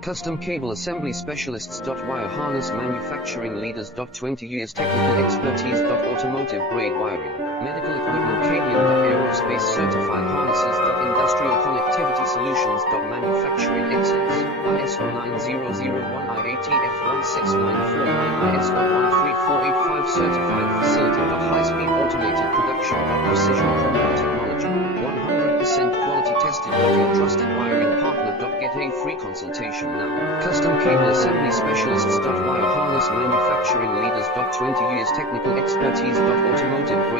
Custom Cable Assembly Specialists. Wire Harness Manufacturing Leaders. 20 years Technical Expertise. Automotive Grade Wiring, Medical Equipment Cabling. Aerospace Certified Harnesses. Industrial Connectivity Solutions. Manufacturing Excellence, ISO 9001 IATF 16949 ISO 13485 Certified Facility. High-speed automated production. Precision Chromium Technology, 100% quality tested. Your trusted wiring partner. Get a free consultation now. Custom Cable Assembly Specialists. Wire Harness Manufacturing Leaders. 20 years Technical Expertise. Automotive Grade